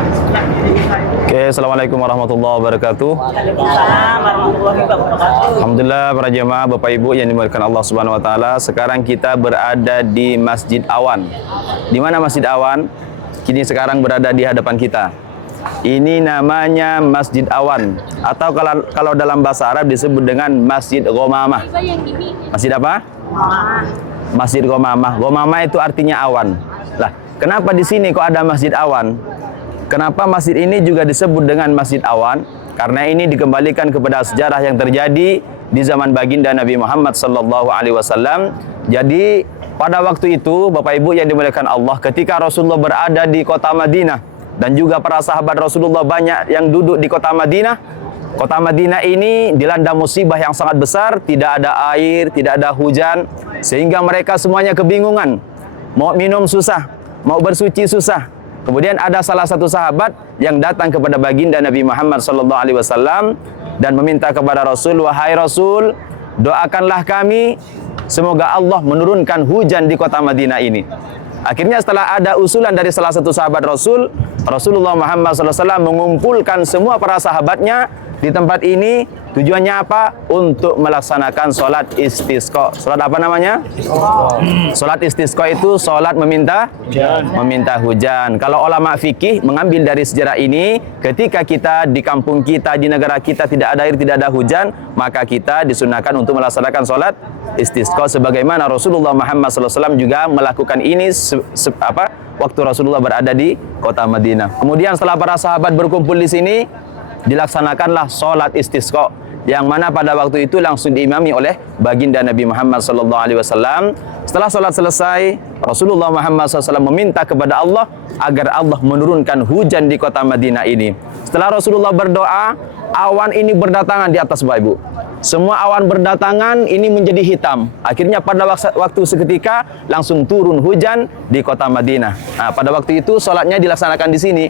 Oke, assalamualaikum warahmatullahi wabarakatuh. Waalaikumsalam warahmatullahi wabarakatuh. Alhamdulillah para jemaah Bapak Ibu yang dimuliakan Allah Subhanahu wa taala. Sekarang kita berada di Masjid Awan. Di mana Masjid Awan? Kini sekarang berada di hadapan kita. Ini namanya Masjid Awan atau kalau dalam bahasa Arab disebut dengan Masjid Ghamamah. Masjid apa? Masjid Ghamamah. Ghamamah itu artinya awan. Lah, kenapa di sini kok ada Masjid Awan? Kenapa masjid ini juga disebut dengan Masjid Awan? Karena ini dikembalikan kepada sejarah yang terjadi di zaman baginda Nabi Muhammad sallallahu alaihi wasallam. Jadi pada waktu itu Bapak Ibu yang dimuliakan Allah, ketika Rasulullah berada di kota Madinah dan juga para sahabat Rasulullah banyak yang duduk di kota Madinah. Kota Madinah ini dilanda musibah yang sangat besar, tidak ada air, tidak ada hujan, sehingga mereka semuanya kebingungan. Mau minum susah, mau bersuci susah. Kemudian ada salah satu sahabat yang datang kepada baginda Nabi Muhammad sallallahu alaihi wasallam dan meminta kepada Rasul, "Wahai Rasul, doakanlah kami semoga Allah menurunkan hujan di kota Madinah ini." Akhirnya setelah ada usulan dari salah satu sahabat Rasul, Rasulullah Muhammad sallallahu alaihi wasallam mengumpulkan semua para sahabatnya di tempat ini. Tujuannya apa? Untuk melaksanakan sholat istisqa. Sholat apa namanya? Sholat istisqa itu sholat meminta hujan. Kalau ulama fikih mengambil dari sejarah ini, ketika kita di kampung kita, di negara kita tidak ada air, tidak ada hujan, maka kita disunahkan untuk melaksanakan sholat istisqa sebagaimana Rasulullah Muhammad SAW juga melakukan ini waktu Rasulullah berada di kota Madinah. Kemudian setelah para sahabat berkumpul di sini, dilaksanakanlah sholat istisqa, yang mana pada waktu itu langsung diimami oleh baginda Nabi Muhammad SAW. Setelah sholat selesai, Rasulullah Muhammad SAW meminta kepada Allah agar Allah menurunkan hujan di kota Madinah ini. Setelah Rasulullah berdoa, awan ini berdatangan di atas Bapak Ibu. Semua awan berdatangan ini menjadi hitam. Akhirnya pada waktu seketika langsung turun hujan di kota Madinah. Nah, pada waktu itu sholatnya dilaksanakan di sini.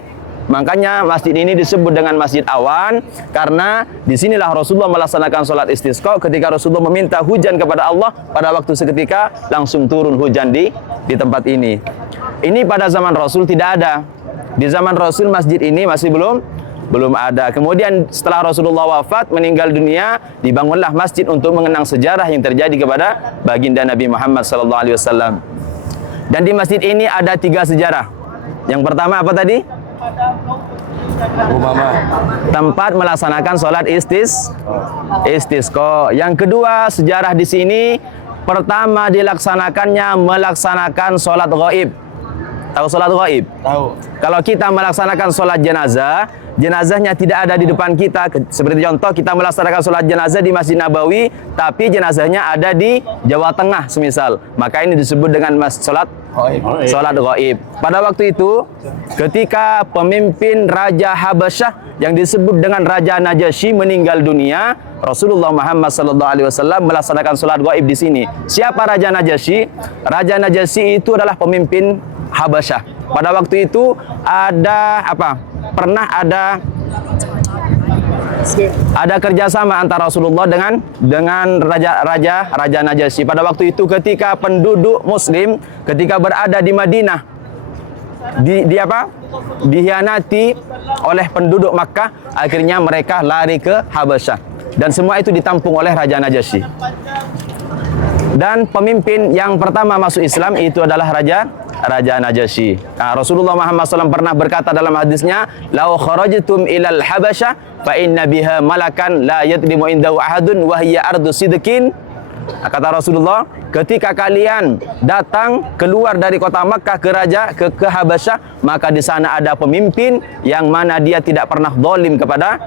Makanya masjid ini disebut dengan Masjid Awan, karena disinilah Rasulullah melaksanakan sholat istisqa. Ketika Rasulullah meminta hujan kepada Allah, pada waktu seketika langsung turun hujan di tempat ini. Ini pada zaman Rasul tidak ada. Di zaman Rasul masjid ini masih belum ada. Kemudian setelah Rasulullah wafat, meninggal dunia, dibangunlah masjid untuk mengenang sejarah yang terjadi kepada baginda Nabi Muhammad SAW. Dan di masjid ini ada 3 sejarah. Yang pertama apa tadi? Tempat melaksanakan sholat istisqa. Yang kedua, sejarah di sini pertama melaksanakan sholat ghaib. Tahu sholat ghaib? Tahu. Kalau kita melaksanakan sholat jenazah, jenazahnya tidak ada di depan kita. Seperti contoh, kita melaksanakan sholat jenazah di Masjid Nabawi, tapi jenazahnya ada di Jawa Tengah semisal. Maka ini disebut dengan sholat ghaib. Pada waktu itu, ketika pemimpin Raja Habasyah yang disebut dengan Raja Najasyi meninggal dunia, Rasulullah Muhammad SAW melaksanakan sholat ghaib di sini. Siapa Raja Najasyi? Raja Najasyi itu adalah pemimpin Habasyah. Pada waktu itu pernah ada kerjasama antara Rasulullah dengan Raja Najasyi. Pada waktu itu ketika penduduk Muslim ketika berada di Madinah dihianati oleh penduduk Makkah, akhirnya mereka lari ke Habasyah dan semua itu ditampung oleh Raja Najasyi. Dan pemimpin yang pertama masuk Islam itu adalah Raja Najasyi. Nah, Rasulullah Muhammad SAW pernah berkata dalam hadisnya, "Lau kharajtum ilal Habasyah fa inna biha malakan la yadlimu indahu ahadun wa hiya ardu sidqin." Kata Rasulullah, ketika kalian datang keluar dari kota Makkah ke Habasyah, maka di sana ada pemimpin yang mana dia tidak pernah zalim kepada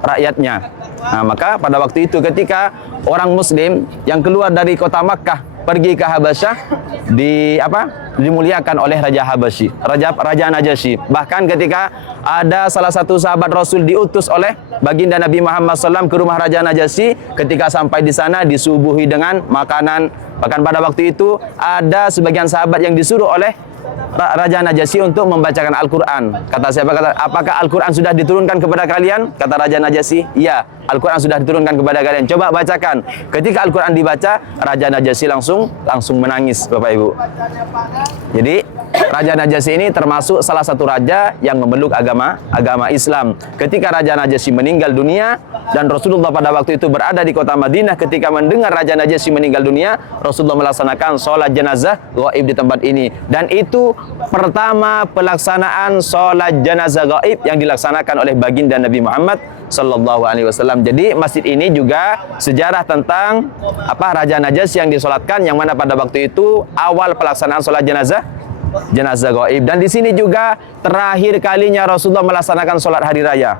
rakyatnya. Nah, maka pada waktu itu ketika orang Muslim yang keluar dari kota Makkah pergi ke Habasyah dimuliakan oleh Raja Najasyi. Bahkan ketika ada salah satu sahabat Rasul diutus oleh baginda Nabi Muhammad SAW ke rumah Raja Najasyi, ketika sampai di sana disuguhi dengan makanan. Bahkan pada waktu itu ada sebagian sahabat yang disuruh oleh Raja Najasyi untuk membacakan Al-Quran. Kata siapa? Apakah Al-Quran sudah diturunkan kepada kalian? Kata Raja Najasyi, iya, Al-Quran sudah diturunkan kepada kalian. Coba bacakan. Ketika Al-Quran dibaca, Raja Najasyi langsung menangis, Bapak Ibu. Jadi Raja Najasyi ini termasuk salah satu raja yang memeluk agama Islam. Ketika Raja Najasyi meninggal dunia dan Rasulullah pada waktu itu berada di kota Madinah, ketika mendengar Raja Najasyi meninggal dunia, Rasulullah melaksanakan sholat jenazah gaib di tempat ini. Dan itu pertama pelaksanaan sholat jenazah gaib yang dilaksanakan oleh baginda Nabi Muhammad sallallahu alaihi wasallam. Jadi masjid ini juga sejarah tentang Raja Najasyi yang disolatkan, yang mana pada waktu itu awal pelaksanaan sholat jenazah gaib. Dan di sini juga terakhir kalinya Rasulullah melaksanakan sholat hari raya.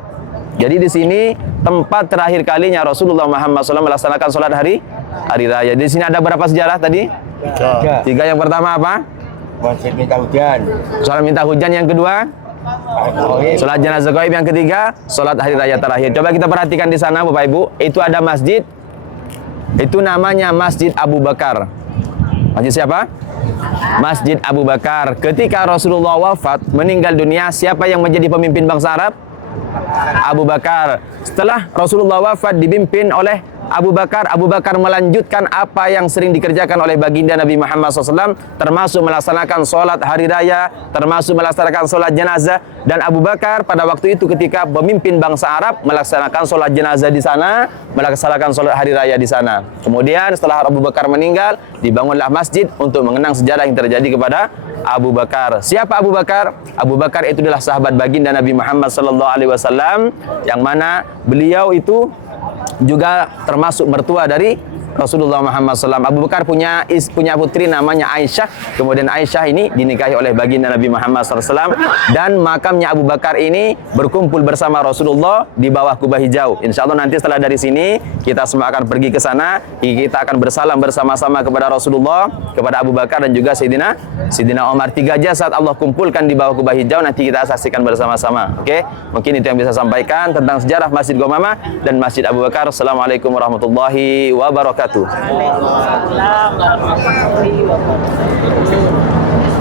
Jadi di sini tempat terakhir kalinya Rasulullah Muhammad SAW melaksanakan sholat hari raya. Di sini ada berapa sejarah tadi? Tiga. Yang pertama apa? Masjid minta hujan. Sholat minta hujan. Yang kedua, sholat jenazah gaib. Yang ketiga, sholat hari raya terakhir. Coba kita perhatikan di sana Bapak Ibu. Itu ada masjid. Itu namanya Masjid Abu Bakar. Masjid siapa? Masjid Abu Bakar. Ketika Rasulullah wafat, meninggal dunia, siapa yang menjadi pemimpin bangsa Arab? Abu Bakar. Setelah Rasulullah wafat dipimpin oleh Abu Bakar, Abu Bakar melanjutkan apa yang sering dikerjakan oleh baginda Nabi Muhammad SAW, termasuk melaksanakan sholat hari raya, termasuk melaksanakan sholat jenazah. Dan Abu Bakar pada waktu itu ketika pemimpin bangsa Arab melaksanakan sholat jenazah di sana, melaksanakan sholat hari raya di sana. Kemudian setelah Abu Bakar meninggal, dibangunlah masjid untuk mengenang sejarah yang terjadi kepada Abu Bakar. Siapa Abu Bakar? Abu Bakar itu adalah sahabat baginda Nabi Muhammad SAW, yang mana beliau itu juga termasuk mertua dari Rasulullah Muhammad SAW. Abu Bakar punya putri namanya Aisyah. Kemudian Aisyah ini dinikahi oleh baginda Nabi Muhammad SAW. Dan makamnya Abu Bakar ini berkumpul bersama Rasulullah di bawah kubah hijau. Insya Allah nanti setelah dari sini kita semua akan pergi ke sana. Kita akan bersalam bersama-sama kepada Rasulullah, kepada Abu Bakar dan juga Sayyidina Umar. 3 jasad Allah kumpulkan di bawah kubah hijau. Nanti kita saksikan bersama-sama. Oke? Mungkin itu yang bisa sampaikan tentang sejarah Masjid Ghamamah dan Masjid Abu Bakar. Assalamualaikum warahmatullahi wabarakatuh. Waalaikumsalam warahmatullahi wabarakatuh.